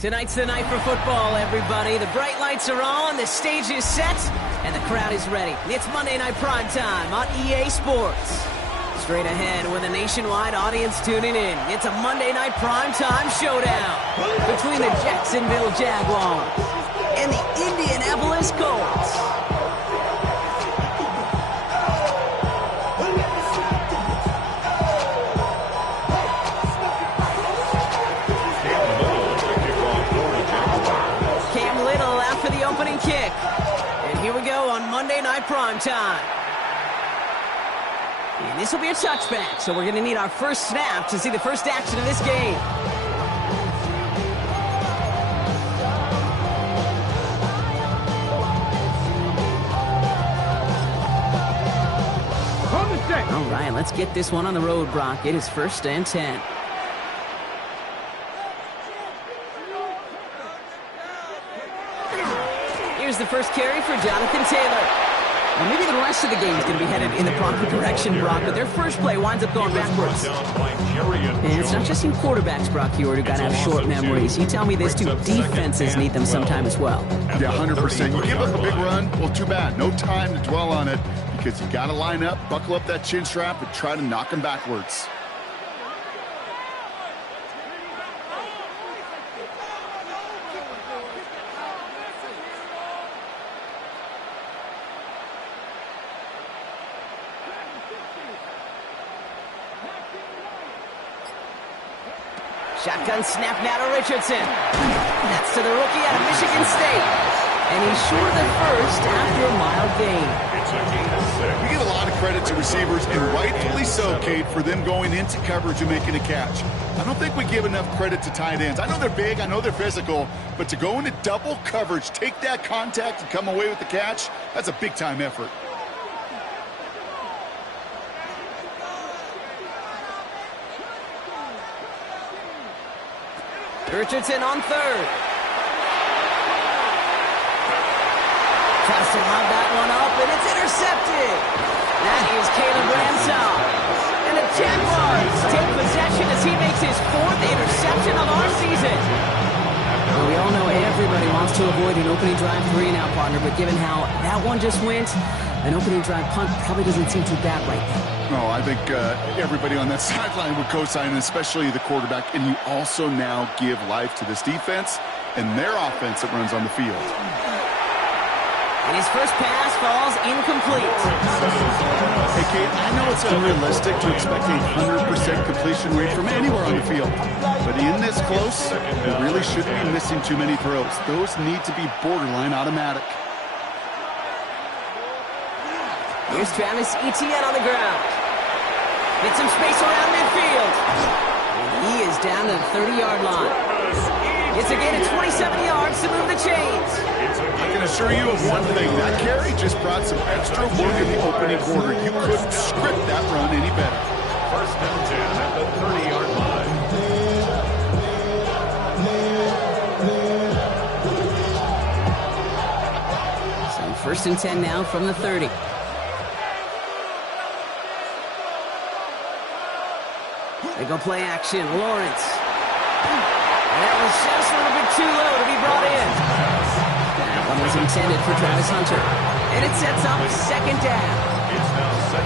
Tonight's the night for football, everybody. The bright lights are on, the stage is set, and the crowd is ready. It's Monday Night Prime Time on EA Sports. Straight ahead with a nationwide audience tuning in, it's a Monday Night Prime Time showdown between the Jacksonville Jaguars and the Indianapolis Colts. For the opening kick. And here we go on Monday Night Prime Time. And this will be a touchback, so we're going to need our first snap to see the first action of this game. All right, let's get this one on the road, Brock. It is 1st and 10. Here's the first carry for Jonathan Taylor. Well, maybe the rest of the game is going to be headed in the proper direction, Brock, but their first play winds up going backwards. And it's not just in quarterbacks, Brock, who got to have short memories. You tell me this too, defenses need them sometime as well. Yeah, 100%. You give up a big run, well, too bad. No time to dwell on it because you got to line up, buckle up that chin strap, and try to knock them backwards. Shotgun snap now to Richardson. That's to the rookie out of Michigan State. And he's short of the first after a mild gain. We give a lot of credit to receivers, and rightfully so, Kate, for them going into coverage and making a catch. I don't think we give enough credit to tight ends. I know they're big, I know they're physical, but to go into double coverage, take that contact, and come away with the catch, that's a big-time effort. Richardson on third. Tries to lob that one up, and it's intercepted. That is Caleb Ransom. And the Jaguars take possession as he makes his 4th interception of our season. Well, we all know everybody wants to avoid an opening drive 3-and-out, partner, but given how that one just went, an opening drive punt probably doesn't seem too bad right now. No, I think everybody on that sideline would co-sign, especially the quarterback. And you also now give life to this defense and their offense that runs on the field. And his first pass falls incomplete. Hey, Kate, I know it's unrealistic to expect a 100% completion rate from anywhere on the field. But in this close, you really shouldn't be missing too many throws. Those need to be borderline automatic. Here's Travis Etienne on the ground. Get some space around midfield. And he is down to the 30-yard line. It's a gain of 27 yards to move the chains. I can assure you of one thing. That carry just brought some extra work in the opening quarter. You couldn't script that run any better. 1st and 10 at the 30-yard line. So 1st and 10 now from the 30. They go play action. Lawrence. And that was just a little bit too low to be brought in. That one was intended for Travis Hunter. And it sets up 2nd down.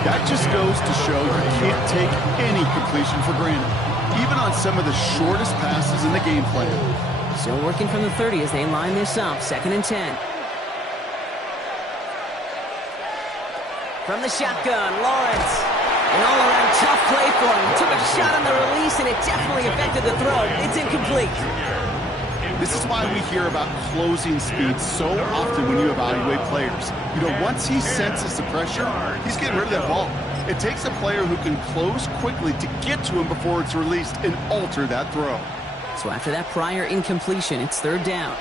That just goes to show you can't take any completion for granted, even on some of the shortest passes in the game plan. Still working from the 30 as they line this up. 2nd and 10. From the shotgun, Lawrence. An all-around tough play for him. Took a shot on the release, and it definitely affected the throw. It's incomplete. This is why we hear about closing speed so often when you evaluate players. You know, once he senses the pressure, he's getting rid of that ball. It takes a player who can close quickly to get to him before it's released and alter that throw. So after that prior incompletion, it's 3rd down.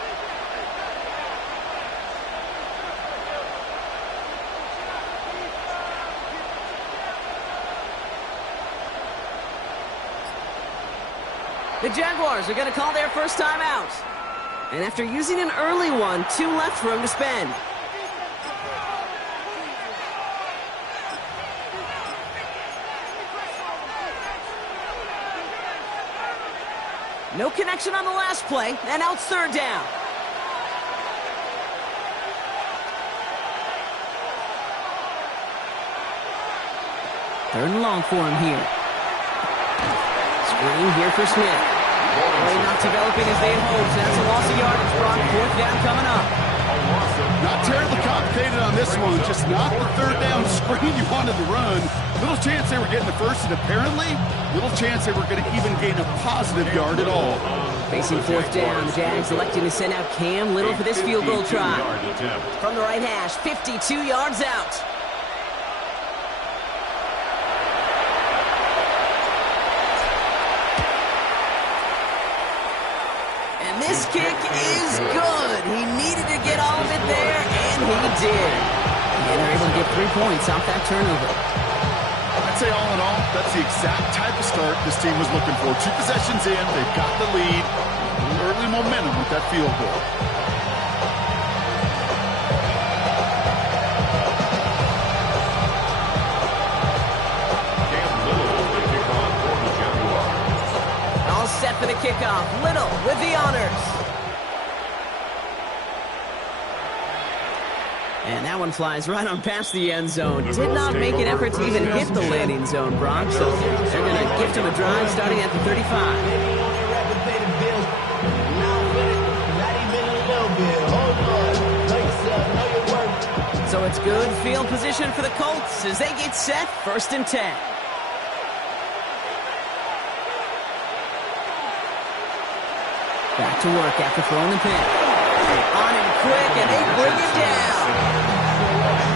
The Jaguars are going to call their first time out. And after using an early one, 2 left for him to spend. No connection on the last play, and now it's 3rd down. Third and long for him here. Screen here for Smith. Play not developing as they had hoped. That's a loss of yardage, Brock. 4th down coming up. Not terribly complicated on this one. Just not the 3rd down screen you wanted to run. Little chance they were getting the first, and apparently little chance they were going to even gain a positive yard at all. Facing 4th down, the Jags electing to send out Cam Little for this field goal try. From the right hash, 52 yards out. And this kick is good. He needed to get all of it there, and he did. And they're able to get 3 points off that turnover. I'd say all in all, that's the exact type of start this team was looking for. 2 possessions in, they've got the lead. Early momentum with that field goal. All set for the kickoff. Little with the honors. And that one flies right on past the end zone. Did not make an effort to even hit the landing zone, Brock. So they're going to gift him a drive starting at the 35. So it's good field position for the Colts as they get set, 1st and 10. Back to work after throwing the pick. On him quick, and they bring him down.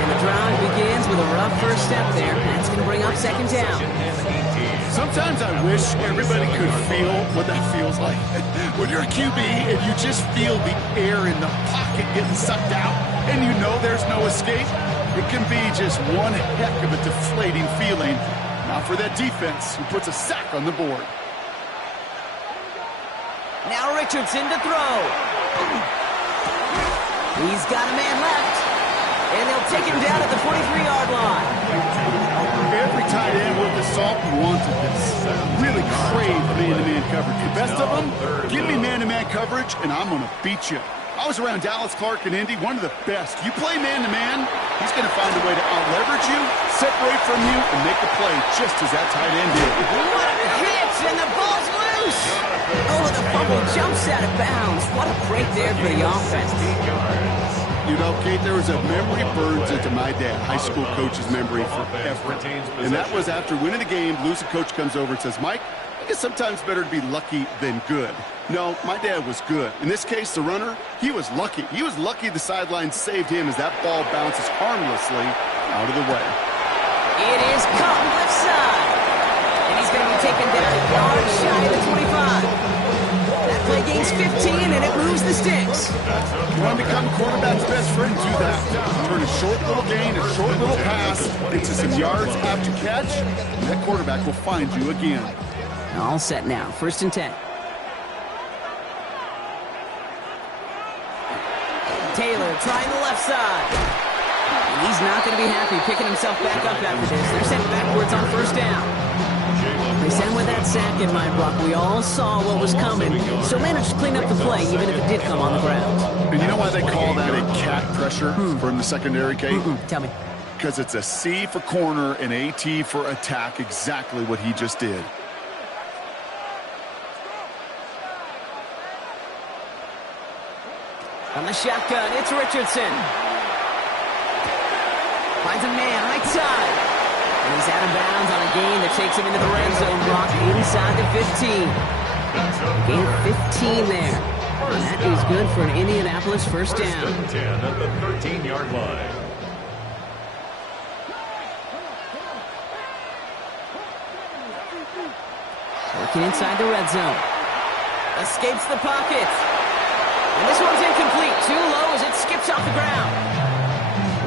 And the drive begins with a rough first step there. That's going to bring up 2nd down. Sometimes I wish everybody could feel what that feels like. When you're a QB and you just feel the air in the pocket getting sucked out and you know there's no escape, it can be just one heck of a deflating feeling. Now for that defense who puts a sack on the board. Now Richardson to throw. He's got a man left. And they'll take him down at the 43-yard line. Every tight end with the salt wanted this. Really crave man-to-man coverage. The best of them, give me man-to-man coverage, and I'm going to beat you. I was around Dallas Clark and Indy, one of the best. You play man-to-man, he's going to find a way to out-leverage you, separate from you, and make the play just as that tight end did. What a hit, and the ball's loose. Oh, the fumble jumps out of bounds. What a break there for the offense. You know, Kate, there was a memory burns into my dad, high school coach's memory forever. And that was after winning a game, losing coach comes over and says, Mike, I guess sometimes better to be lucky than good. No, my dad was good. In this case, the runner, he was lucky. He was lucky the sideline saved him as that ball bounces harmlessly out of the way. It is caught left side. And he's going to be taken down a yard shy of the 25. That play gains 15, and it moves the sticks. You want to become a quarterback's best friend? Do that. Turn a short little gain, a short little pass into some yards after catch, and that quarterback will find you again. All set now. 1st and 10. Taylor trying the left side. And he's not going to be happy picking himself back up after this. They're sent backwards on 1st down. They sent with that sack in mind, Brock. We all saw what was coming, so managed to clean up the play, even if it did come on the ground. And you know why they call that a cat pressure from the secondary, Kate? Tell me. Because it's a C for corner and a T for attack, exactly what he just did. On the shotgun, it's Richardson. Finds a man right side. And he's out of bounds on a gain that takes him into the red zone, Brock, inside the 15. Gain 15 there. And that is good for an Indianapolis 1st down. 10 at the 13-yard line. Working inside the red zone. Escapes the pocket. And this one's incomplete. Too low as it skips off the ground.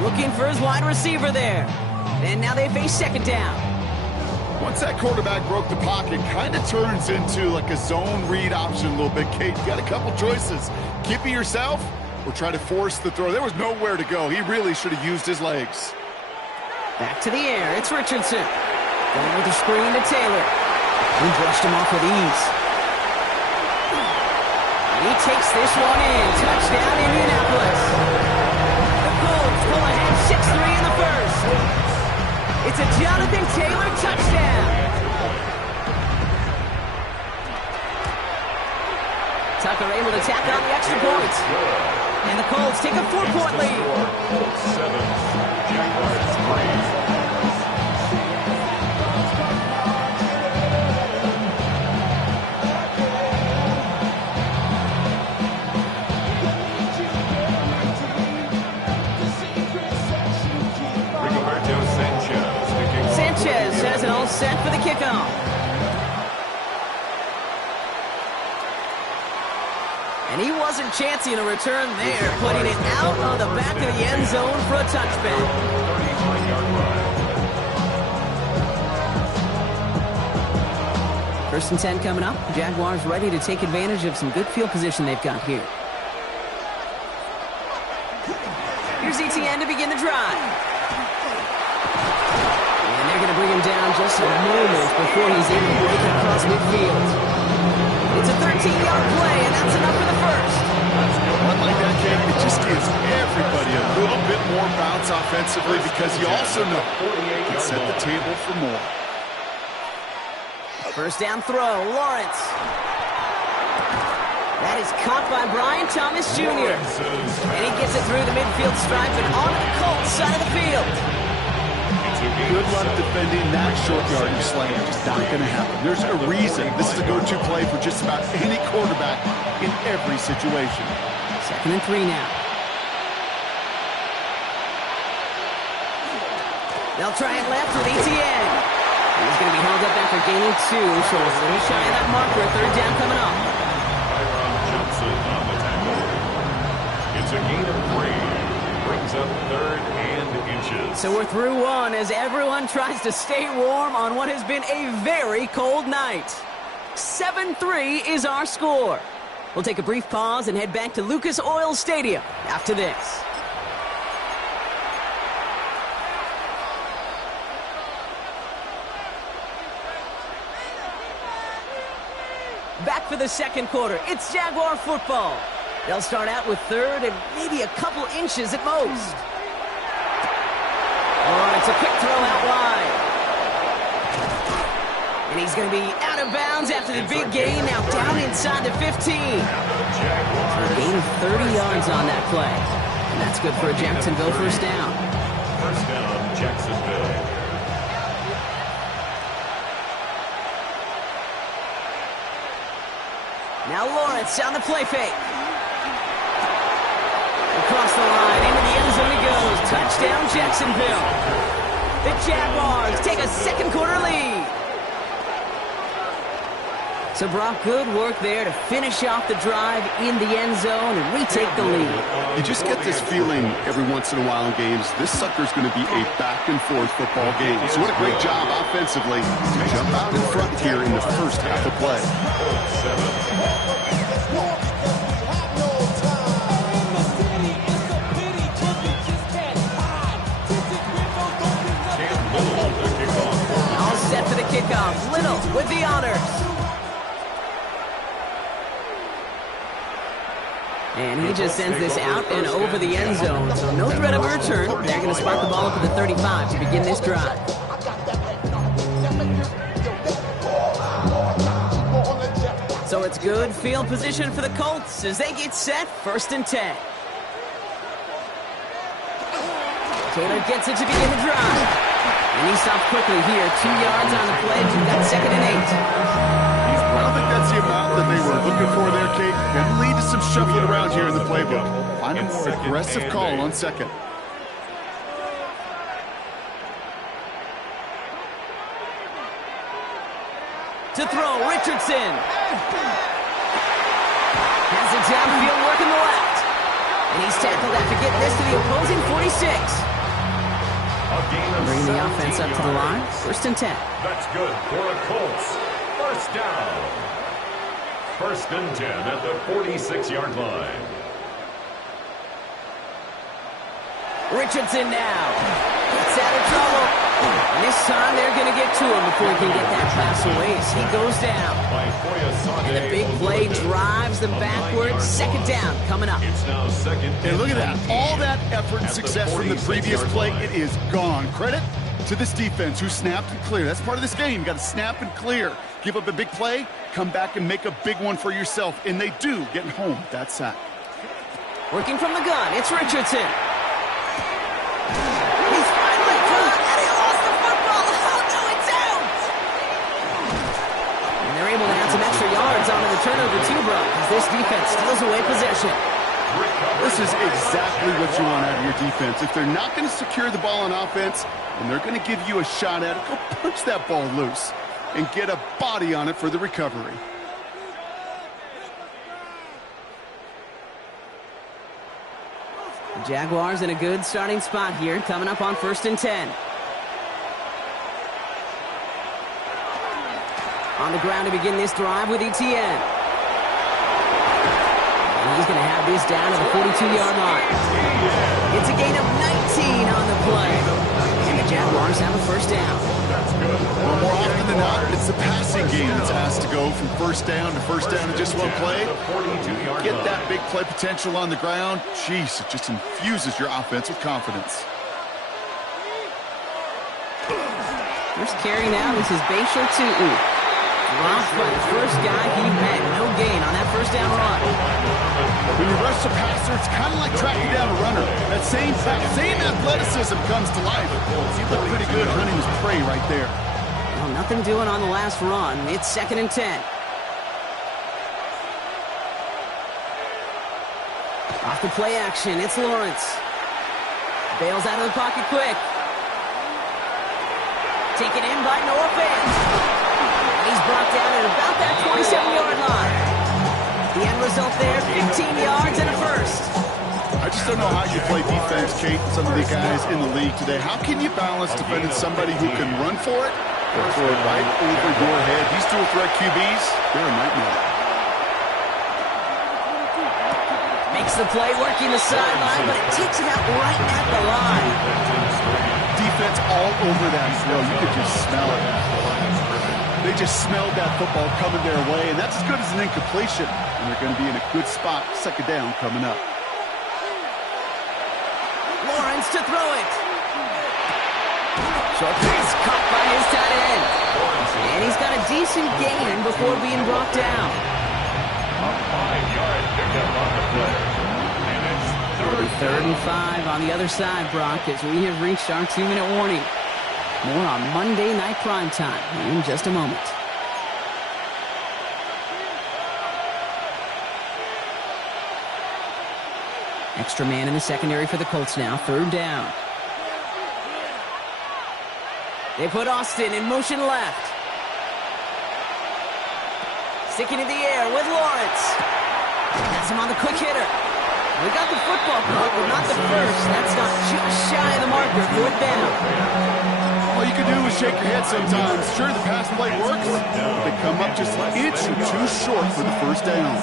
Looking for his wide receiver there. And now they face 2nd down. Once that quarterback broke the pocket, kind of turns into like a zone read option a little bit. Kate, you got a couple choices. Keep it yourself or try to force the throw. There was nowhere to go. He really should have used his legs. Back to the air. It's Richardson. Going with the screen to Taylor. He brushed him off with ease. And he takes this one in. Touchdown, Indianapolis. The Colts pull ahead 6-3 in the first. It's a Jonathan Taylor touchdown. Tucker able to tack on the extra point. And the Colts take a 4-point lead. Colts 7, Jaguars 3. Sanchez has it all set for the kickoff. And he wasn't chancing a return there, putting it out on the back of the end zone for a touchback. 1st and 10 coming up. Jaguars ready to take advantage of some good field position they've got here. Here's ETN to begin the drive. They're going to bring him down just a moment before he's able to break it across midfield. It's a 13-yard play, and that's enough for the first. One like that, Kate, it just gives everybody a little bit more bounce offensively because you also know you can set the table for more. First down throw, Lawrence. That is caught by Brian Thomas Jr. And he gets it through the midfield stripe and onto the Colts side of the field. Good luck defending that short yardage slant. Just not going to happen. There's a reason this is a go-to play for just about any quarterback in every situation. 2nd and 3 now. They'll try it left with ETN. He's going to be held up after gaining 2, so a little shy of that marker. 3rd down coming up. Johnson on the tackle. It's a gain of 3. Brings up 3rd and inches. So we're through one as everyone tries to stay warm on what has been a very cold night. 7-3 is our score. We'll take a brief pause and head back to Lucas Oil Stadium after this. Back for the second quarter. It's Jaguar football. They'll start out with 3rd and maybe a couple inches at most. Oh, it's a quick throw out wide. And he's going to be out of bounds after the big gain. Now down inside the 15. A gain of 30 yards on that play. And that's good for a Jacksonville first down. First down, Jacksonville. Now Lawrence on the play fake. Across the line, into the end zone he goes. Touchdown, Jacksonville. The Jaguars take a second quarter lead. So, Brock, good work there to finish off the drive in the end zone and retake the lead. You just get this feeling every once in a while in games, this sucker's going to be a back-and-forth football game. So what a great job offensively to jump out in front here in the first half of play. All set for the kickoff. Little with the honors. And he just sends this out and over the end zone. So no threat of a return. They're going to spot the ball up at the 35 to begin this drive. So it's good field position for the Colts as they get set 1st and 10. Taylor gets it to begin the drive. And he stopped quickly here. 2 yards on the play. We've got 2nd and 8. I don't think that's the amount that they were looking for there, Kate. Going to lead to some shuffling around here in the playbook. Find a more aggressive call on 2nd. To throw, Richardson. Has it downfield working the left. And he's tackled after getting this to the opposing 46. A gain of Bringing the 17 offense up to the line. yards. 1st and 10. That's good for the Colts. First down. 1st and 10 at the 46-yard line. Richardson now. Gets out of trouble. And this time they're going to get to him before he can get that pass away as he goes down. And the big play drives them backwards. 2nd down coming up. It's now 2nd. And look at that. All that effort and success from the previous play, it is gone. Credit to this defense who snapped and cleared. That's part of this game. You got to snap and clear. Give up a big play, come back and make a big one for yourself. And they do, getting home with that sack. Working from the gun, it's Richardson. He's finally caught, and he lost the football. Oh, no, it's out! And they're able to add some extra yards onto the turnover too, bro, as this defense steals away possession. This is exactly what you want out of your defense. If they're not going to secure the ball on offense, and they're going to give you a shot at it, go punch that ball loose and get a body on it for the recovery. The Jaguars in a good starting spot here, coming up on 1st and 10. On the ground to begin this drive with Etienne. And he's going to have this down to the 42-yard line. It's a gain of 19 on the play. And the Jaguars have a 1st down. Well, more often than not, it's the passing game that's asked to go from 1st down to 1st down in just one play. Get that big play potential on the ground. Jeez, it just infuses your offense with confidence. First carry now, this is Bashir Tutu. Dropped by the first guy he met. No gain on that 1st down run. When you rush the passer, it's kind of like tracking down a runner. That same athleticism comes to life. He looked pretty good hunting his prey right there. Well, nothing doing on the last run. It's 2nd and 10. Off the play action, it's Lawrence. Bails out of the pocket quick. Taken in by Noah Fant. And he's brought down at about that 27-yard line. The end result there, 15 yards and a 1st. I just don't know how you play defense, Kate, and some of the guys in the league today. How can you balance defending somebody who can run for it or throw it right over your head? These dual threat QBs, they're a nightmare. Makes the play, working the sideline, but it takes it out right at the line. Defense all over that throw. You could just smell it. They just smelled that football coming their way, and that's as good as an incompletion. And they're going to be in a good spot, 2nd down coming up. Lawrence to throw it. Short pass caught by his tight end. And he's got a decent gain before being brought down. A 5-yard pickup on the play. And it's 3rd and 5 on the other side, Brock, as we have reached our 2-minute warning. More on Monday Night Primetime in just a moment. Extra man in the secondary for the Colts now. 3rd down. They put Austin in motion left. Sticking in the air with Lawrence. Has him on the quick hitter. We got the football, but not the first. That's not just shy of the marker. 4th down. All you can do is shake your head sometimes. Sure, the pass play works. They come up just an inch or two short for the 1st down.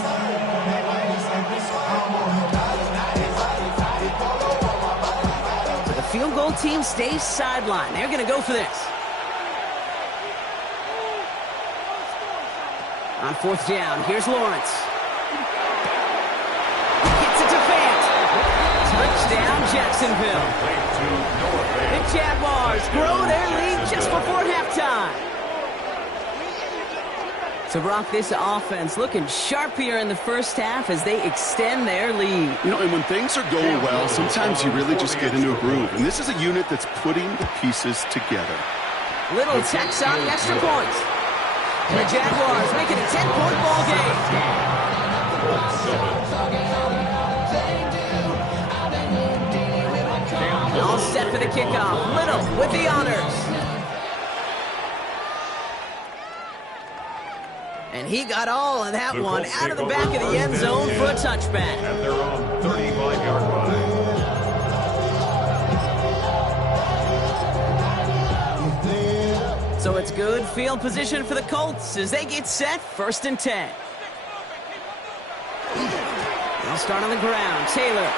So the field goal team stays sidelined. They're going to go for this. On 4th down, here's Lawrence. Gets it to Fant. Touchdown, Jacksonville. The Jaguars grow their lead just before halftime. So, Brock, this offense looking sharp here in the 1st half as they extend their lead. You know, and when things are going well, sometimes you really just get into a groove. And this is a unit that's putting the pieces together. Little tax on the extra points. And the Jaguars make it a 10-point ball game. All set for the kickoff. Little with the honors. And he got all of that one out of the back of the end zone for a touchback. At their own 35-yard line. So it's good field position for the Colts as they get set, 1st and 10. They'll start on the ground. Taylor.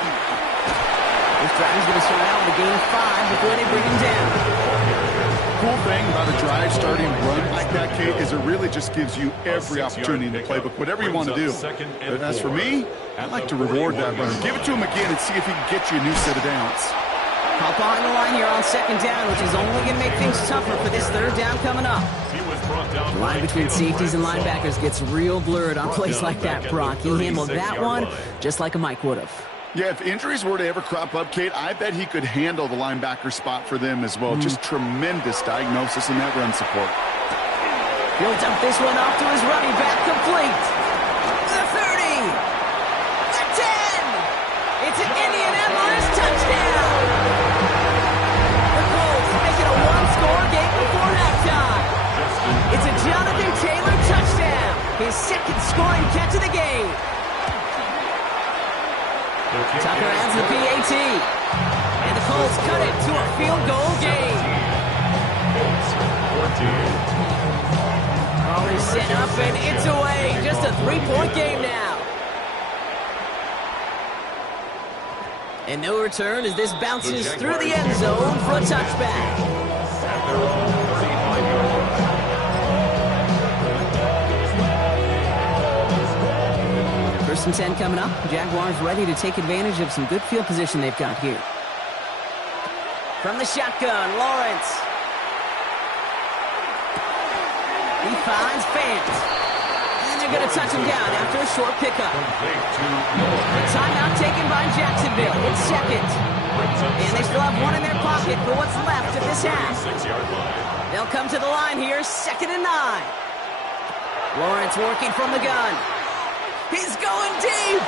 This drive is going to start out with a gain of 5 before they bring him down. Cool thing about a drive starting run like that, Kate, is it really just gives you every opportunity in the playbook, whatever you want to do. But as for me, I'd like to reward that runner. Give it to him again and see if he can get you a new set of downs. Hop on the line here on 2nd down, which is only going to make things tougher for this 3rd down coming up. The line between safeties and linebackers gets real blurred on plays like that, Brock. He handled that one just like a Mike would have. Yeah, if injuries were to ever crop up, Kate, I bet he could handle the linebacker spot for them as well. Just tremendous diagnosis in that run support. He'll dump this one off to his running back, complete. The 30. The 10. It's an Indianapolis touchdown. The Colts make it a one-score game before halftime. It's a Jonathan Taylor touchdown. His 2nd scoring catch of the game. Tucker adds the PAT. And the Colts cut it to a field goal game. Ball is set up and it's away. Just a 3-point game now. And no return as this bounces through the end zone for a touchback. At their own 35-yard line. 1st and 10 coming up. Jaguars ready to take advantage of some good field position they've got here. From the shotgun, Lawrence. He finds Fant. And they're going to touch him down after a short pickup. The timeout taken by Jacksonville. It's 2nd. And they still have one in their pocket for what's left of this half. They'll come to the line here, 2nd and 9. Lawrence working from the gun. He's going deep.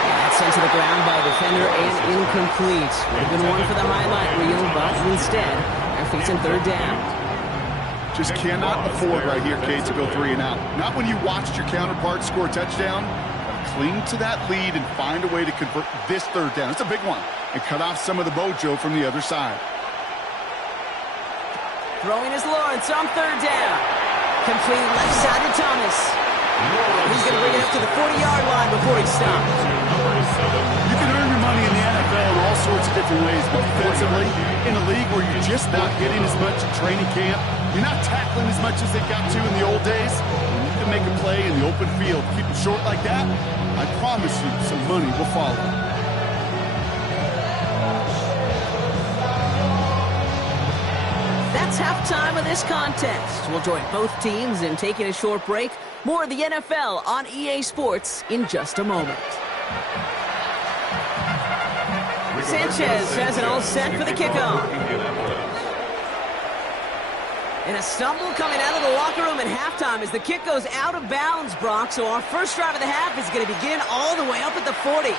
And that's sent to the ground by a defender and incomplete. Would have been one for the highlight reel, but instead, they're facing 3rd down. Just cannot afford right here, Kate, to go 3 and out. Not when you watched your counterpart score a touchdown. Cling to that lead and find a way to convert this 3rd down. It's a big one. And cut off some of the mojo from the other side. Throwing is Lawrence on 3rd down. Complete left side to Thomas. He's going to bring it up to the 40-yard line before he stops. You can earn your money in the NFL in all sorts of different ways, but defensively, in a league where you're just not getting as much at training camp, you're not tackling as much as they got to in the old days, and you can make a play in the open field. Keep it short like that, I promise you some money will follow. That's halftime of this contest. We'll join both teams in taking a short break. More of the NFL on EA Sports in just a moment. Sanchez has it all set for the kickoff. And a stumble coming out of the locker room at halftime as the kick goes out of bounds, Brock. So our first drive of the half is going to begin all the way up at the 40.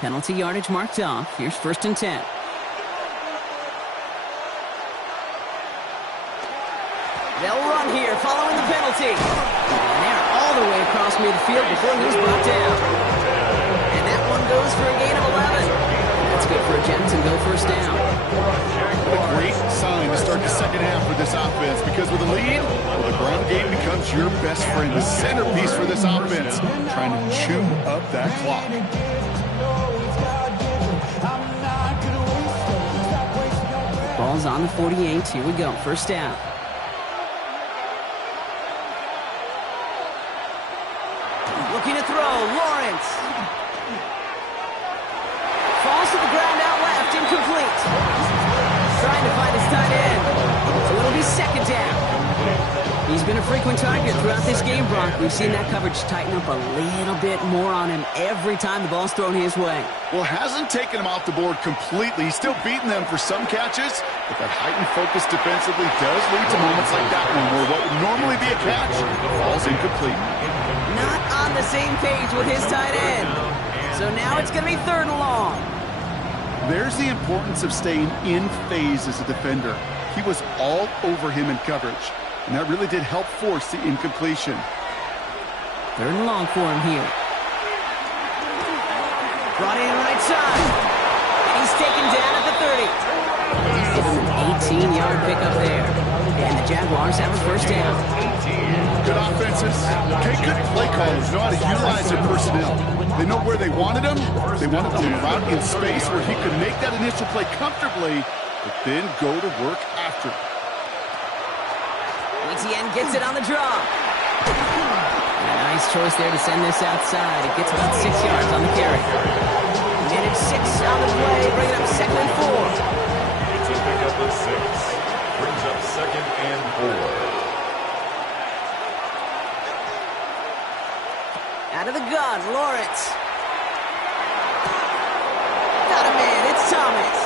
Penalty yardage marked off. Here's 1st and 10. They'll run here following the penalty. And they're all the way across midfield before he's brought down. And that one goes for a gain of 11. That's good for a Jacksonville 1st down. What a great sign to start the 2nd half for this offense, because with a lead, well, the ground game becomes your best friend, the centerpiece for this offense, trying to chew up that clock. Ball's on the 48. Here we go. 1st down. Looking to throw. Lawrence. Falls to the ground out left. Incomplete. Trying to find his tight end. So it'll be 2nd down. He's been a frequent target throughout this game, Brock. We've seen that coverage tighten up a little bit more on him every time the ball's thrown his way. Well, hasn't taken him off the board completely. He's still beating them for some catches, but that heightened focus defensively does lead to moments like that one where what would normally be a catch falls incomplete. Not on the same page with his tight end. So now it's going to be 3rd and long. There's the importance of staying in phase as a defender. He was all over him in coverage, and that really did help force the incompletion. 3rd and long for him here. Brought in right side. And he's taken down at the 30. Give him an 18-yard pickup there. And the Jaguars have a 1st down. Good offenses. Okay, good play callers know how to utilize their personnel. They know where they wanted him. They wanted him out in space where he could make that initial play comfortably, but then go to work after. ETN gets it on the draw. A nice choice there to send this outside. It gets about 6 yards on the carry. Managed 6 on the play, bring it up 2nd and 4. It's a pickup of 6. Brings up 2nd and 4. Out of the gun, Lawrence. Got him in, it's Thomas.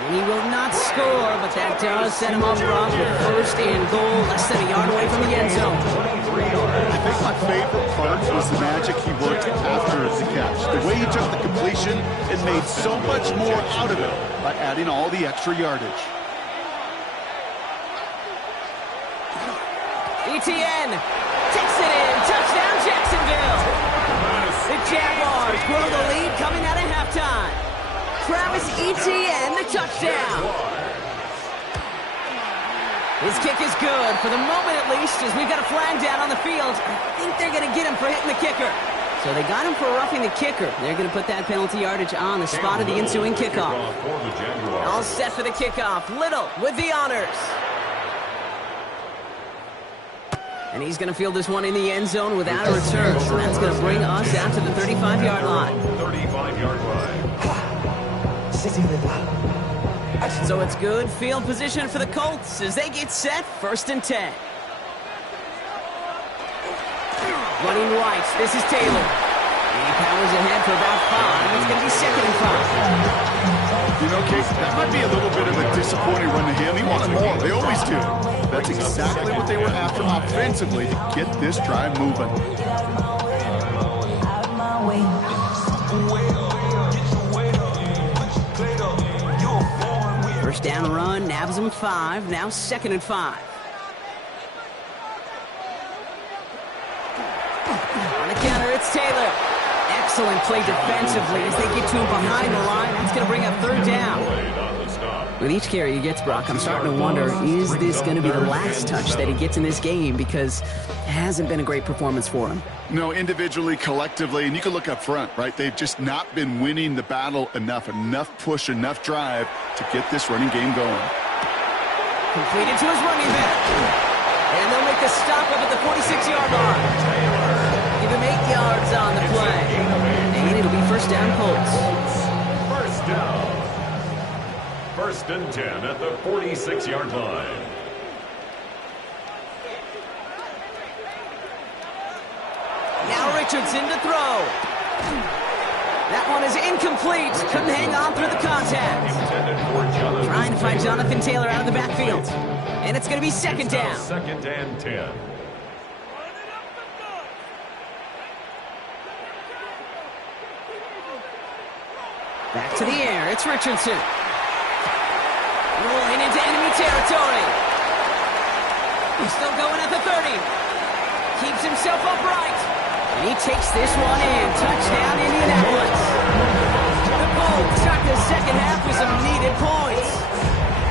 And he will not score, but that does set him up wrong with 1st and goal, less than a yard away from the end zone. I think my favorite part was the magic he worked after the catch. The way he took the completion and made so much more out of it by adding all the extra yardage. ETN takes it in. Touchdown, Jacksonville. The Jaguars grow the lead coming out of halftime. Travis Etienne, the touchdown. His kick is good, for the moment at least, as we've got a flag down on the field. I think they're going to get him for hitting the kicker. So they got him for roughing the kicker. They're going to put that penalty yardage on the spot of the ensuing kickoff. All set for the kickoff. Little with the honors. And he's going to field this one in the end zone without a return. So that's going to bring us out to the 35-yard line. 35-yard line. So it's good field position for the Colts as they get set, 1st and 10. Running right, this is Taylor. He powers ahead for about 5. It's going to be 2nd and 5. You know, Casey, that might be a little bit of a disappointing run to him. He wanted more. They always do. That's exactly what they were after offensively to get this drive moving. First down run, nabs him 5. Now 2nd and 5. On the counter, it's Taylor. Excellent play defensively as they get to him behind the line. That's going to bring up 3rd down. With each carry he gets, Brock, I'm starting to wonder, is this going to be the last touch that he gets in this game? Because it hasn't been a great performance for him. No, individually, collectively, and you can look up front, right? They've just not been winning the battle enough push, enough drive to get this running game going. Completed to his running back. And they'll make the stop up at the 46-yard line. Give him 8 yards on the play. And it'll be 1st down Colts. 1st down. 1st and 10 at the 46-yard line. Now Richardson to throw. That one is incomplete. Couldn't hang on through the contact. Trying to find Jonathan Taylor out of the backfield. And it's going to be 2nd down. 2nd and 10. Back to the air. It's Richardson. Rolling into enemy territory. He's still going at the 30. Keeps himself upright. And he takes this one in. Touchdown, Indianapolis. The Colts start the 2nd half with some needed points.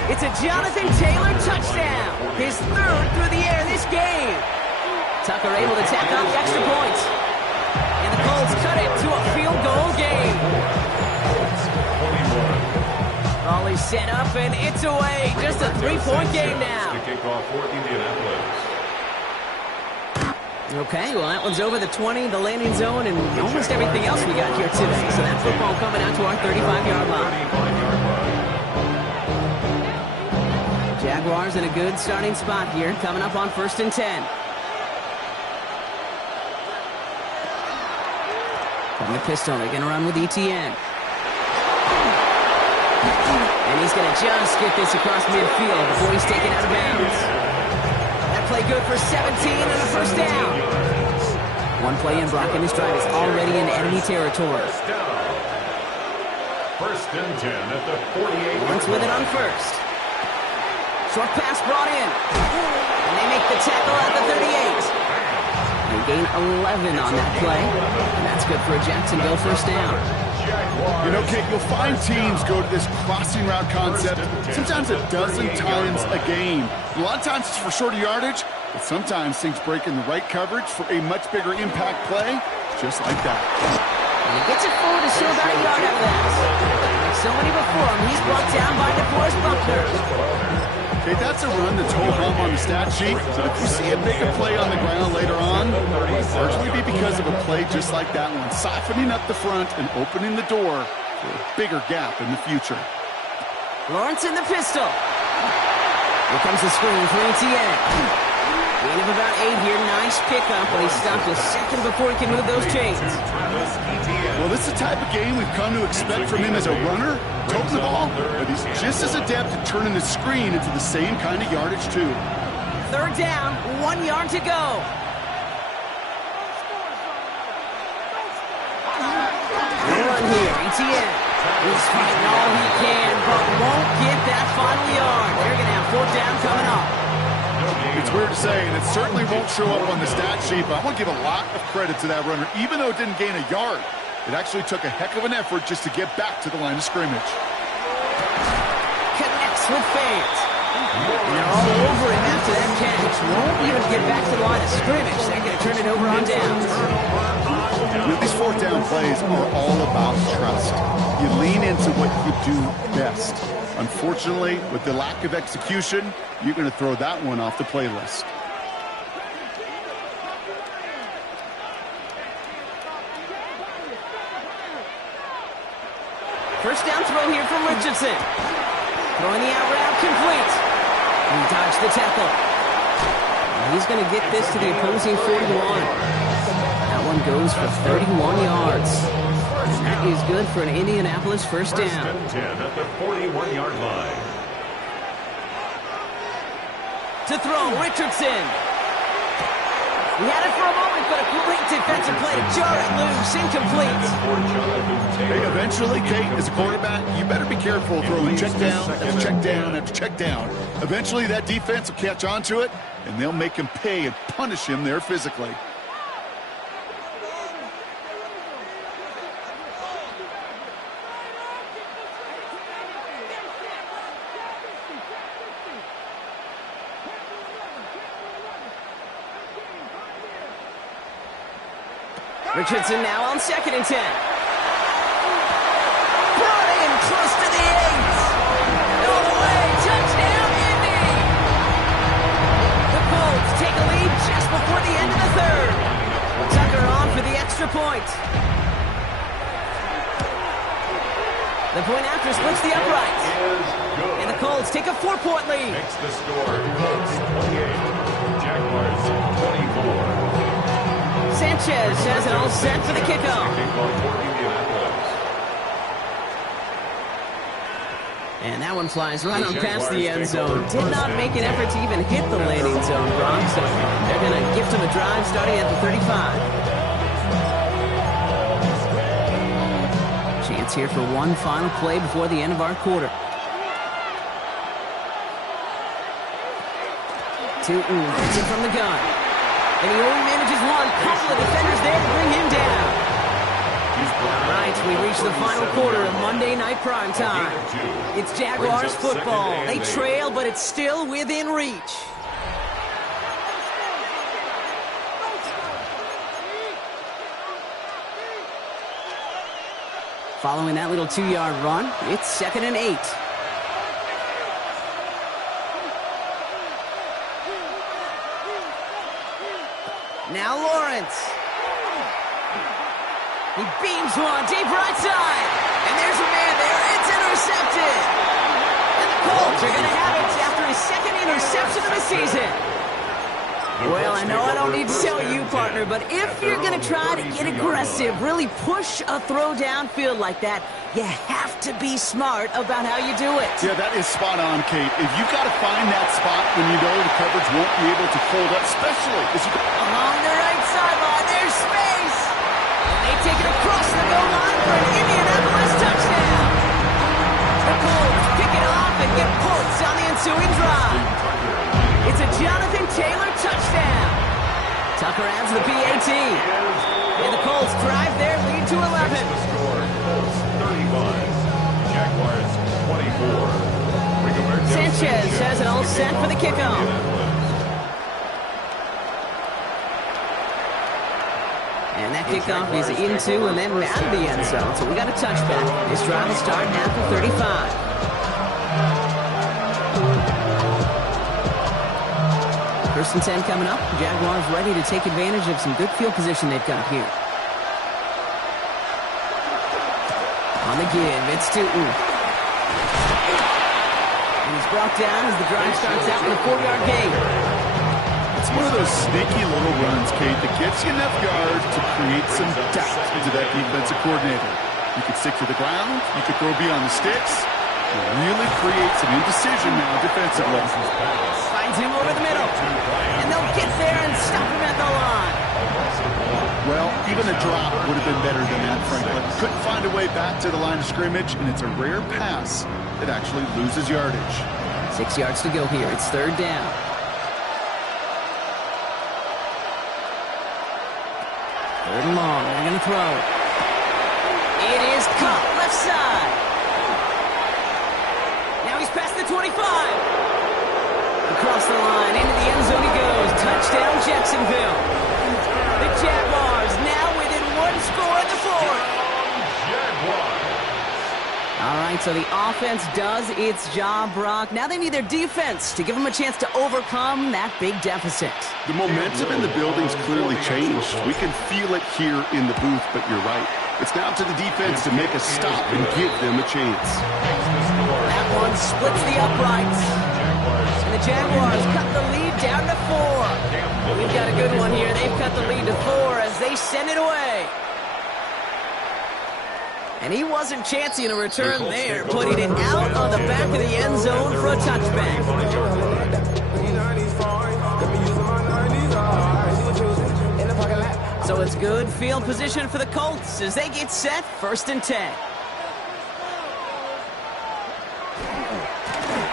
It's a Jonathan Taylor touchdown. His 3rd through the air this game. Tucker able to tack on the extra points. And the Colts cut it to a field goal game. Ball is set up and it's away. Just a 3-point game now. The kickoff for Indianapolis. Okay, well that one's over the 20, the landing zone, and almost everything else we got here today. So that football coming out to our 35-yard line. 35-yard line. Jaguars in a good starting spot here, coming up on 1st and 10. From the pistol, they're going to run with ETN. And he's going to just get this across midfield before he's taken out of bounds. That play good for 17 and a 1st down. One play in, Brock in his drive is already in enemy territory. First and 10 at the 48. Lawrence with it on first. Short pass brought in. And they make the tackle at the 38. They gain 11 on that play. And that's good for a Jacksonville first down. You know, Kate, you'll find teams go to this crossing route concept sometimes a dozen times a game. A lot of times it's for shorter yardage, but sometimes things break in the right coverage for a much bigger impact play, just like that. And he gets it forward to show about a yard out of that. Like so many before him, he's brought down by DeForest Buckner. Okay, that's a run that's ho-hum on the stat sheet, but if you see him make a play on the ground later on, it'll largely be because of a play just like that one, softening up the front and opening the door for a bigger gap in the future. Lawrence in the pistol. Here comes the screen for Etienne. Gain of about 8 here. Nice pickup, but he stopped a second before he can move those chains. Well, this is the type of game we've come to expect from him as a runner, toting the ball, but he's just as adept at turning the screen into the same kind of yardage, too. Third down, 1 yard to go. Run here, Etienne. He's fighting all he can, but won't get that final yard. They're going to have fourth down coming up. It's weird to say, and it certainly won't show up on the stat sheet, but I want to give a lot of credit to that runner. Even though it didn't gain a yard, it actually took a heck of an effort just to get back to the line of scrimmage. Connects with fans. They're all over him after that catch. Won't even get back to the line of scrimmage. They're going to turn it over on downs. These fourth down plays are all about trust. You lean into what you do best. Unfortunately, with the lack of execution, you're going to throw that one off the playlist. First down throw here from Richardson. Throwing the out route complete. He dodged the tackle. And he's going to get this to the opposing 41. That one goes for 31 yards. And that is good for an Indianapolis first down. First and 10 at the 41-yard line. To throw, Richardson. He had it for a moment, but a great defensive play to jar it loose. Incomplete. Hey, eventually, Kate, as a quarterback, you better be careful throwing check down after check down after check down. Eventually, that defense will catch on to it, and they'll make him pay and punish him there physically. Richardson now on 2nd and 10. Brought in close to the 8. All the way. Touchdown, Indy. The Colts take a lead just before the end of the third. Tucker on for the extra point. The point after splits the uprights. And the Colts take a 4-point lead. Makes the score. Colts 28. Jaguars 24. Sanchez has it all set for the kickoff. And that one flies right on past the end zone. Did not make an effort to even hit the landing zone, Brock. So they're going to gift him a drive starting at the 35. Chance here for one final play before the end of our quarter. Tootin gets it from the gun. And he only manages one. Couple of defenders there to bring him down. All right, we reach the final quarter of Monday Night Primetime. It's Jaguars football. They trail, but it's still within reach. Following that little 2-yard run, it's 2nd and 8. Now Lawrence. He beams one deep right side. And there's a man there. It's intercepted. And the Colts are going to have it after his 2nd interception of the season. Well, I know I don't need to tell you, partner, but if you're going to try to get aggressive, really push a throw downfield like that, you have to be smart about how you do it. Yeah, that is spot on, Kate. If you've got to find that spot when you know the coverage won't be able to hold up, especially as you go along the right sideline, there's space. And they take it across the goal line for an Indianapolis touchdown. The Colts pick it off and get points on the ensuing drive. It's a Jonathan Taylor touchdown. Tucker adds the PAT. And the Colts drive their lead to 11. The score, Colts 35, Jaguars 24. Sanchez has it all set for the kickoff. And that kickoff is into and then out of the end zone. So we got a touchback. This drive will start at the 35. First and 10 coming up. Jaguars ready to take advantage of some good field position they've got here. On the give, it's Tootin. And he's brought down as the drive starts out with a 4-yard gain. It's one of those sneaky little runs, Kate, that gets you enough yards to create some doubt into that defensive coordinator. You could stick to the ground. You could throw beyond the sticks. It really creates some indecision now defensively. Finds him over the middle. And they'll get there and stop him at the line. Well, even a drop would have been better than that, Franklin. Couldn't find a way back to the line of scrimmage, and it's a rare pass that actually loses yardage. 6 yards to go here. It's third down. Third and long. They're going to throw. It is caught left side. Now he's past the 25. Across the line, into the end zone he goes. Touchdown, Jacksonville. The Jaguars now within one score in the fourth. All right, so the offense does its job, Brock. Now they need their defense to give them a chance to overcome that big deficit. The momentum in the building's clearly changed. We can feel it here in the booth, but you're right. It's now to the defense to make a stop and give them a chance. That one splits the uprights. And the Jaguars cut the lead down to 4. We've got a good one here. They've cut the lead to 4 as they send it away. And he wasn't chancing a return there, putting it out on the back of the end zone for a touchback. So it's good field position for the Colts as they get set, first and 10.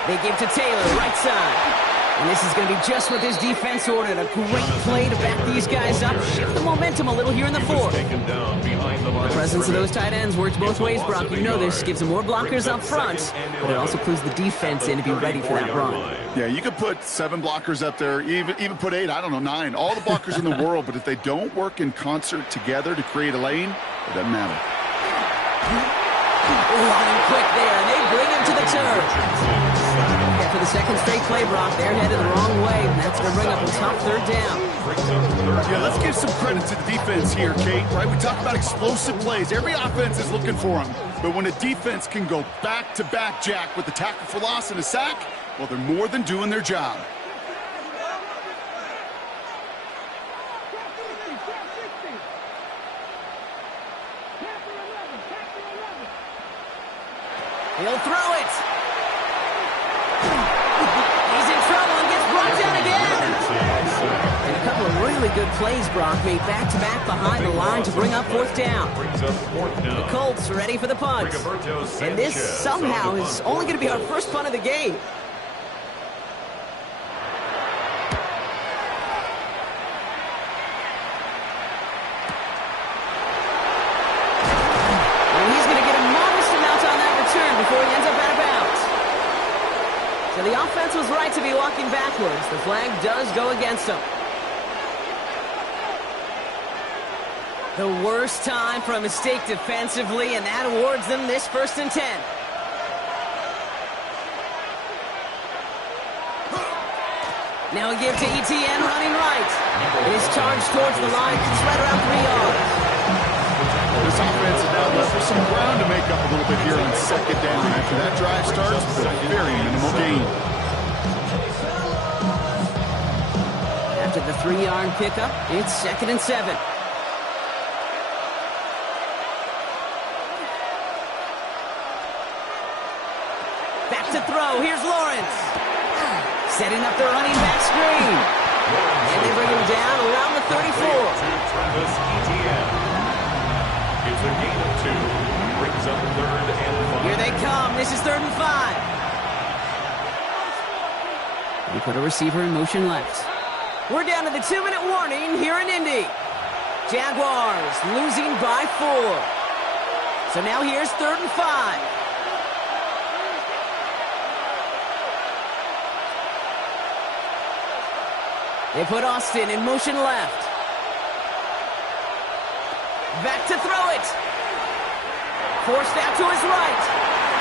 They give to Taylor, right side. And this is going to be just what this defense ordered. A great play to back these guys up, shift the momentum a little here in the fourth. The presence of those tight ends works both ways, Brock. You know this. Gives them more blockers up front, but it also clues the defense in to be ready for that run. Yeah, you could put 7 blockers up there, even put 8, I don't know, 9. All the blockers in the world, but if they don't work in concert together to create a lane, it doesn't matter. Running quick there, and they bring him to the turf. For the second straight play, Brock, they're headed the wrong way, and that's going to bring up a tough third down. Yeah, let's give some credit to the defense here, Kate, right? We talk about explosive plays. Every offense is looking for them. But when a defense can go back-to-back, Jack, with a tackle for loss and a sack, well, they're more than doing their job. He'll throw it. He's in trouble and gets brought down again. And a couple of really good plays, Brock, made back-to-back behind the line to bring up fourth down. The Colts are ready for the punt. And this somehow is only going to be our first punt of the game. Before he ends up out of bounds. So the offense was right to be walking backwards. The flag does go against them. The worst time for a mistake defensively, and that awards them this first and 10. Now a give to ETN running right. It is charged towards the line. It's right around 3 yards. This offense is now left with some ground to make up a little bit here on second down after that drive starts with a very minimal gain. After the 3-yard pickup, it's second and 7. Back to throw. Here's Lawrence. Setting up the running back screen. And they bring him down around the 34. Travis Etienne. It's a gain of 2. Brings up 3rd and 5. Here they come. This is 3rd and 5. We put a receiver in motion left. We're down to the 2-minute warning here in Indy. Jaguars losing by 4. So now here's 3rd and 5. They put Austin in motion left. Back to throw it. Forced out to his right.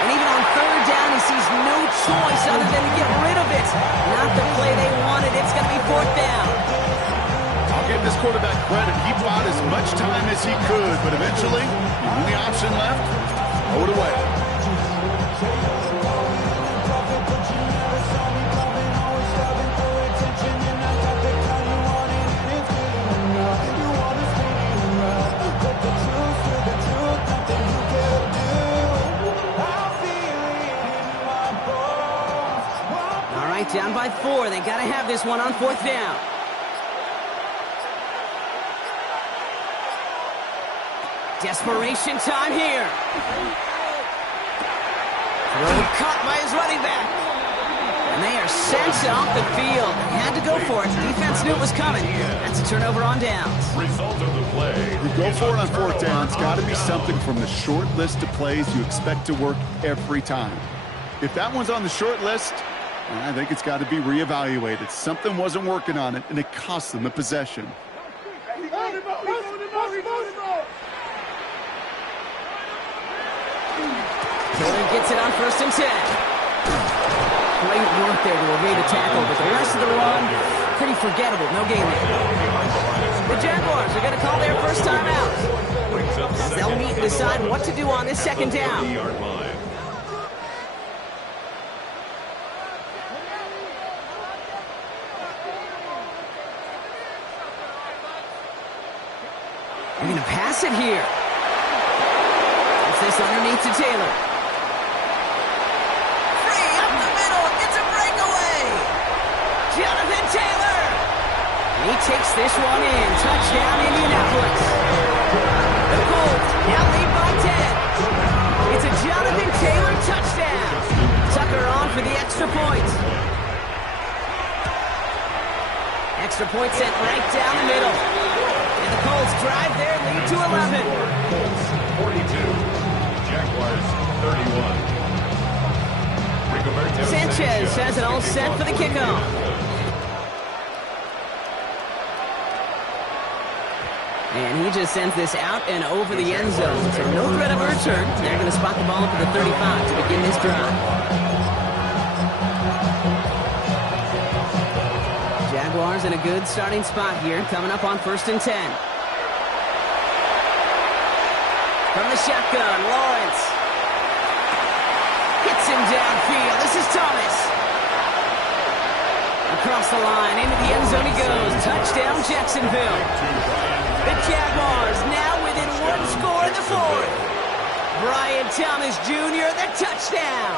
And even on 3rd down, he sees no choice other than to get rid of it. Not the play they wanted. It's going to be 4th down. I'll give this quarterback credit. He bought as much time as he could, but eventually, the only option left was to throw it away. All right, down by 4. They got to have this one on 4th down. Desperation time here. Throw caught by his running back. And they are sent off the field. They had to go for it. The defense knew it was coming. That's a turnover on downs. Result of the play. You go for it on 4th down. It's got to be something from the short list of plays you expect to work every time. If that one's on the short list, I think it's got to be reevaluated. Something wasn't working on it, and it cost them a possession. Taylor gets it on 1st and 10. Great work there to evade a tackle, but the rest of the run, pretty forgettable. No gain there. The Jaguars are going to call their first time out. As they'll meet and decide what to do on this 2nd down. They're going to pass it here. It's this underneath to Taylor. Free up the middle. It's a breakaway. Jonathan Taylor. And he takes this one in. Touchdown, Indianapolis. The Colts now lead by 10. It's a Jonathan Taylor touchdown. Tucker on for the extra point. Extra point sent right down the middle. And the Colts drive their lead to 11. Colts 42, Jaguars 31. Sanchez has it all set for the kickoff. And he just sends this out and over the end zone. So no threat of a return. They're going to spot the ball for the 35 to begin this drive. Jaguars in a good starting spot here, coming up on 1st and 10. From the shotgun, Lawrence. Hits him downfield. This is Thomas. Across the line, into the end zone he goes. Touchdown, Jacksonville. The Jaguars now within 1 score in the 4th. Brian Thomas Jr., the touchdown.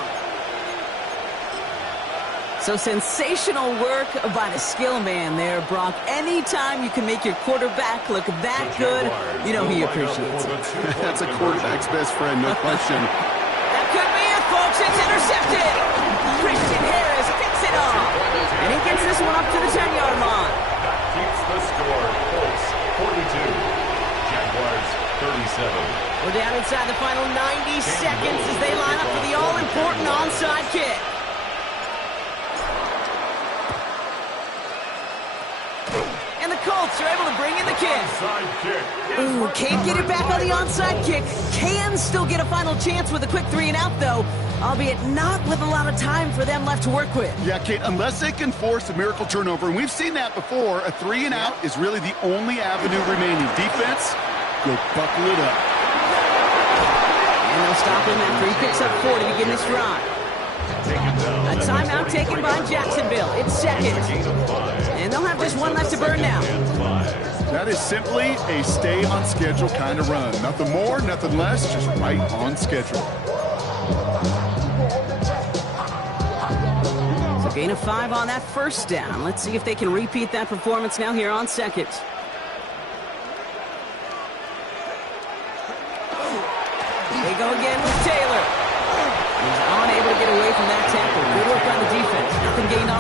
So sensational work by the skill man there, Brock. Anytime you can make your quarterback look that good, you know he appreciates it. That's a quarterback's best friend, no question. That could be it, folks. It's intercepted. Christian Harris picks it off. And he gets this one up to the 10-yard line. Keeps the score. Colts 42, Jaguars 37. We're down inside the final 90 seconds as they line up for the all-important onside kick. And the Colts are able to bring in the kick. Ooh, can't get it back on the onside kick. Can still get a final chance with a quick 3-and-out, though, albeit not with a lot of time for them left to work with. Yeah, Kate, unless they can force a miracle turnover, and we've seen that before, a 3-and-out is really the only avenue remaining. Defense, go buckle it up. And they'll stop him after he picks up 4 to begin this drive. A timeout taken by Jacksonville. It's 2nd. And they'll have just 1 left to burn now. That is simply a stay-on-schedule kind of run. Nothing more, nothing less, just right on schedule. So gain of 5 on that 1st down. Let's see if they can repeat that performance now here on 2nd.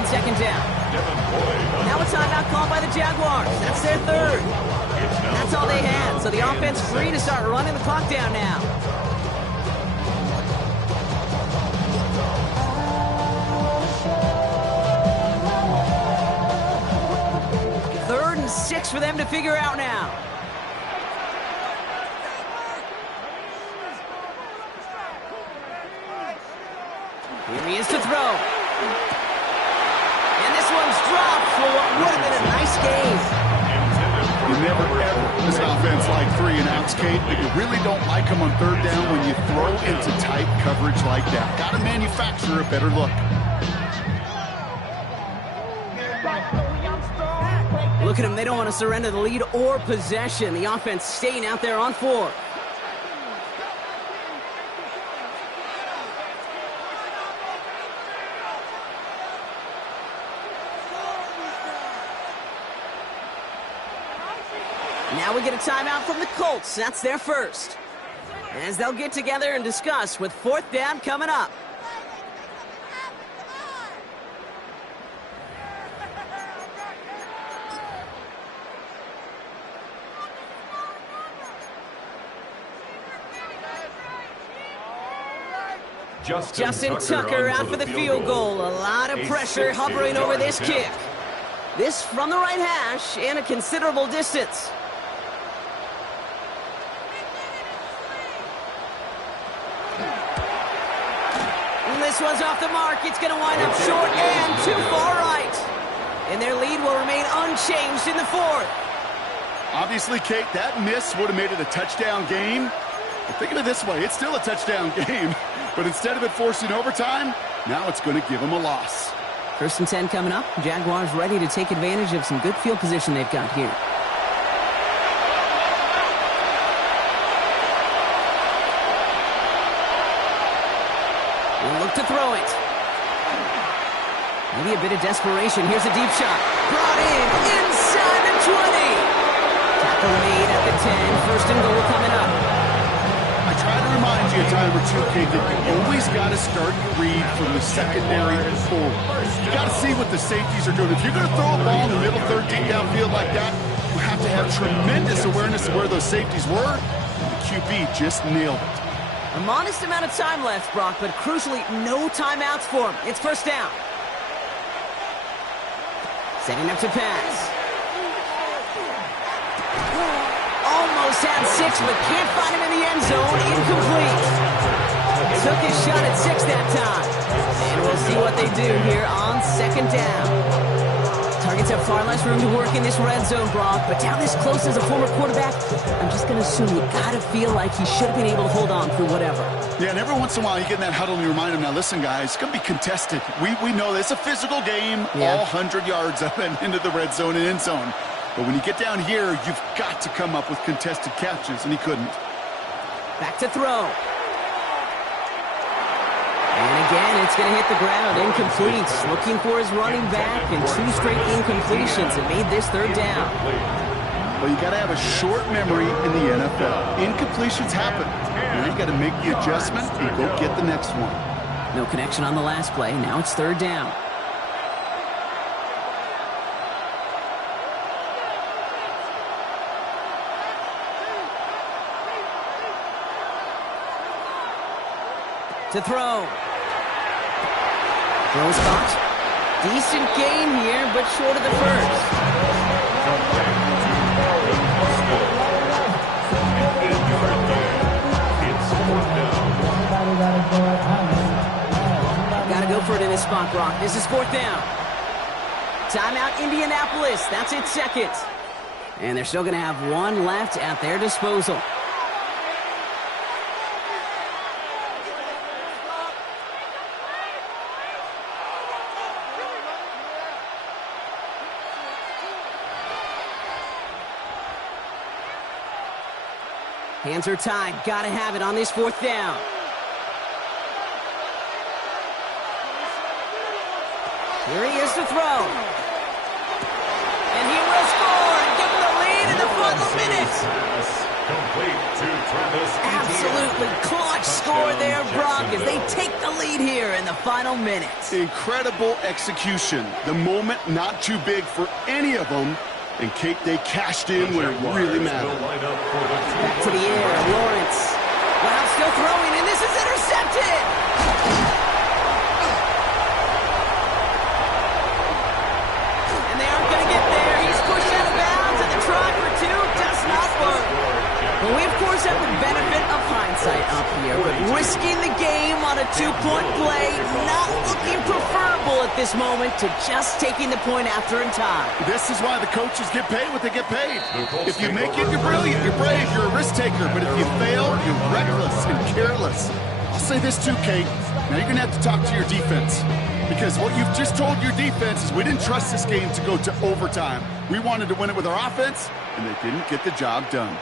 on second down. Now a timeout called by the Jaguars. That's their third. That's all they had, so the offense free to start running the clock down now. Third and 6 for them to figure out now. Here he is to throw. And this one's dropped for what would have been a nice game. You never ever miss an offense like 3 and outs, Kate, but you really don't like them on third down when you throw into tight coverage like that. Got to manufacture a better look. Look at them. They don't want to surrender the lead or possession. The offense staying out there on 4. Now we get a timeout from the Colts. That's their first. As they'll get together and discuss with fourth down coming up. Justin Tucker out for the field goal. A lot of pressure hovering over this kick. This from the right hash and a considerable distance. This one's off the mark. It's going to wind up short and too far right. And their lead will remain unchanged in the fourth. Obviously, Kate, that miss would have made it a touchdown game. But think of it this way, it's still a touchdown game. But instead of it forcing overtime, now it's going to give them a loss. First and 10 coming up. Jaguars ready to take advantage of some good field position they've got here. We'll look to throw it. Maybe a bit of desperation. Here's a deep shot. Brought in inside the 20. Tackle made at the 10. First and goal coming up. I try to remind you a time or two, Kate, that you always got to start your read from the secondary forward. You got to see what the safeties are doing. If you're going to throw a ball in the middle third deep downfield like that, you have to have tremendous awareness of where those safeties were. The QB just nailed it. A modest amount of time left, Brock, but crucially, no timeouts for him. It's first down. Setting up to pass. Almost had 6, but can't find him in the end zone. Incomplete. Took his shot at 6 that time. And we'll see what they do here on second down. Targets have far less room to work in this red zone, Brock, but down this close as a former quarterback, I'm just going to assume you got to feel like he should have been able to hold on through whatever. Yeah, and every once in a while you get in that huddle and you remind him, now listen, guys, it's going to be contested. We know this. It's a physical game, all 100 yards up and into the red zone and end zone. But when you get down here, you've got to come up with contested catches, and he couldn't. Back to throw. And again, it's going to hit the ground. Incomplete. Looking for his running back, and 2 straight incompletions. It made this third down. Well, you got to have a short memory in the NFL. Incompletions happen. Now you got to make the adjustment and go get the next one. No connection on the last play. Now it's third down. To throw. Throw spot. Decent game here, but short of the first. Gotta go for it in this spot, Brock. This is fourth down. Timeout, Indianapolis. That's its second. And they're still going to have one left at their disposal. Hands are tied. Gotta have it on this fourth down. Here he is to throw. And he will score and give him the lead in the final minutes. Complete to Absolutely clutch score there, Brock, as they take the lead here in the final minutes. Incredible execution. The moment not too big for any of them. And Kate, they cashed in when it really mattered. Back to the air, Lawrence. Wow, still throwing, and this is intercepted! And they aren't going to get there. He's pushed out of bounds, and the try for two does not work. Well, we, of course, have the benefit of hindsight up here, but risking the game on a two-point play, not looking preferable at this moment to just taking the point after in time. This is why the coaches get paid what they get paid. If you make it, you're brilliant, you're brave, you're a risk taker. But if you fail, you're reckless and careless. I'll say this too, Kate. Now you're going to have to talk to your defense. Because what you've just told your defense is we didn't trust this game to go to overtime. We wanted to win it with our offense, and they didn't get the job done.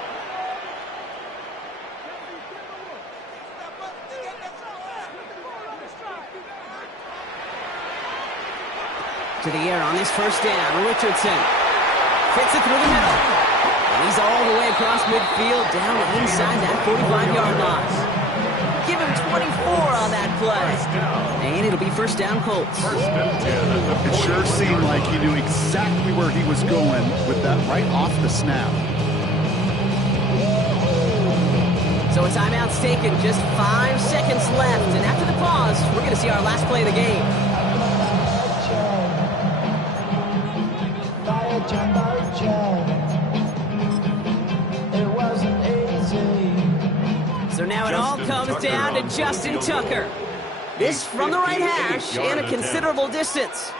To the air on this first down, Richardson fits it through the middle. And he's all the way across midfield, down inside that 45-yard line. Give him 24 on that play. And it'll be first down, Colts. It sure seemed like he knew exactly where he was going with that right off the snap. So a timeout's taken, just 5 seconds left. And after the pause, we're going to see our last play of the game. So now it all comes down to Justin Tucker. This from the right hash and a considerable distance.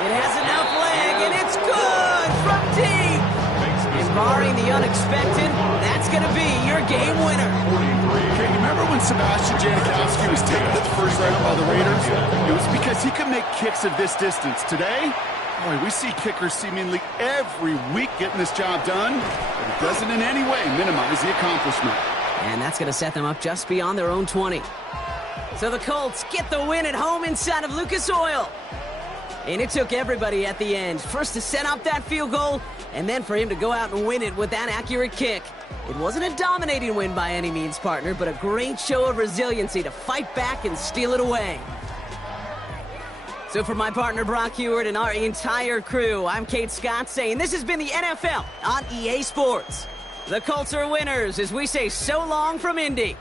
It has enough leg, and it's good from deep. And barring the unexpected, that's going to be your game winner. Okay, remember when Sebastian Janikowski was taken to the first round by the Raiders? It was because he could make kicks of this distance. Today, boy, we see kickers seemingly every week getting this job done, but it doesn't in any way minimize the accomplishment. And that's going to set them up just beyond their own 20. So the Colts get the win at home inside of Lucas Oil. And it took everybody at the end. First to set up that field goal, and then for him to go out and win it with that accurate kick. It wasn't a dominating win by any means, partner, but a great show of resiliency to fight back and steal it away. So for my partner Brock Heward and our entire crew, I'm Kate Scott saying this has been the NFL on EA Sports. The Colts are winners as we say so long from Indy.